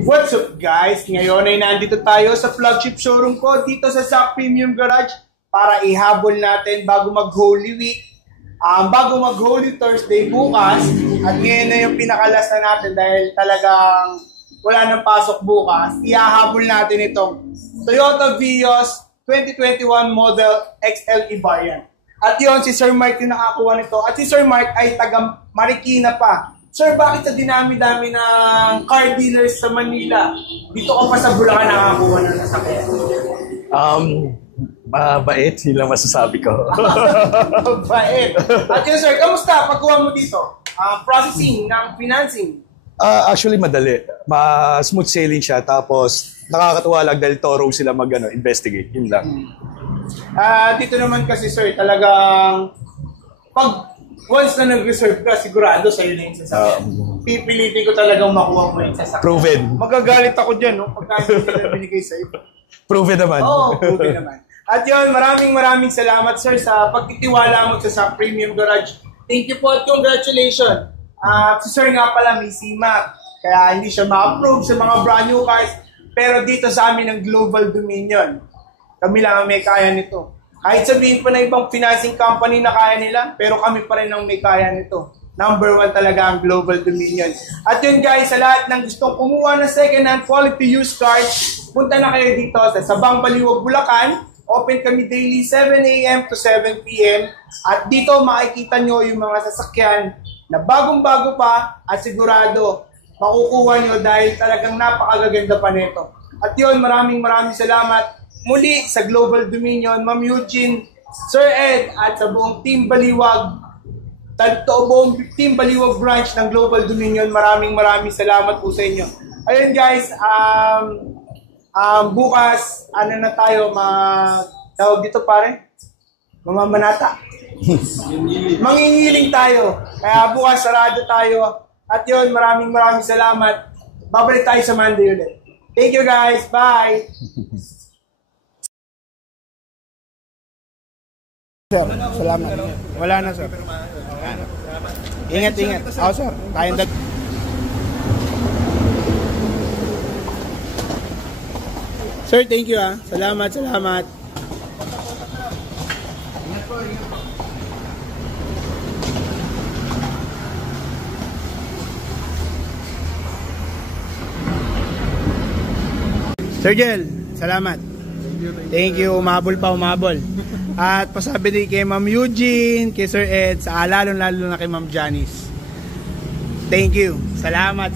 What's up guys? Ngayon ay nandito tayo sa flagship showroom ko dito sa Zack Premium Garage para ihabol natin bago mag-Holy Week, bago mag-Holy Thursday bukas. At ngayon na yung pinakalas na natin dahil talagang wala nang pasok bukas. Ihahabol natin itong Toyota Vios 2021 model XL Variant. At yun, si Sir Mark yung nakakuha nito. At si Sir Mark ay taga Marikina pa. Sir, bakit sa dinami-dami ng car dealers sa Manila, dito ka pa sa Bulacan nakakuha ng sasakyan? Mabait, yun lang masasabi ko. Mabait. At yun sir, kamusta pagkuha mo dito? Processing ng financing? Actually, madali. Smooth sailing siya. Tapos, nakakatuwa lang dahil thorough sila investigate. Yun lang. Dito naman kasi sir, talagang pag once na nag-reserve ka, sigurado sa'yo na yung sasakyan. Pipilitin ko talagang makuha mo yung sasakyan. Proven. Magagalit ako dyan, no? Pagka hindi nila binigay sa'yo. Proven naman. Oo, proven naman. At yun, maraming salamat sir sa pagtitiwala mo sa Zack Premium Garage. Thank you po at congratulations. Si sir nga pala may CMAQ, kaya hindi siya ma-approve sa mga brand new cars. Pero dito sa amin ng Global Dominion, kami lang ang may kaya nito. Kahit sabihin pa na ibang financing company na kaya nila, pero kami pa rin ang may kaya nito. Number 1 talaga ang Global Dominion. At yun guys, sa lahat ng gustong kumuha ng second-hand quality used cars, punta na kayo dito sa Sabang Baliwag, Bulacan. Open kami daily 7 a.m. to 7 p.m. At dito makikita nyo yung mga sasakyan na bagong-bago pa at sigurado makukuha nyo dahil talagang napakagaganda pa nito. At yun, maraming salamat muli sa Global Dominion, Ma'am Eugene, Sir Ed, at sa buong Team Baliwag, buong Team Baliwag branch ng Global Dominion. Maraming salamat po sa inyo. Ayun guys, bukas, ano na tayo, tawag dito pare? Mamamanata. Mangingiling tayo. Kaya bukas, sarado tayo. At yun, maraming salamat. Babalik tayo sa Monday ulit. Thank you guys. Bye! Sir, salamat. Wala na, sir. Ingat. Oo, sir. Tayong Sir, thank you ah. Salamat. Sir Jel, salamat. Thank you. Umabol. At pasabi din kay Ma'am Eugene, kay Sir Ed, lalo na kay Ma'am Janice. Thank you. Salamat.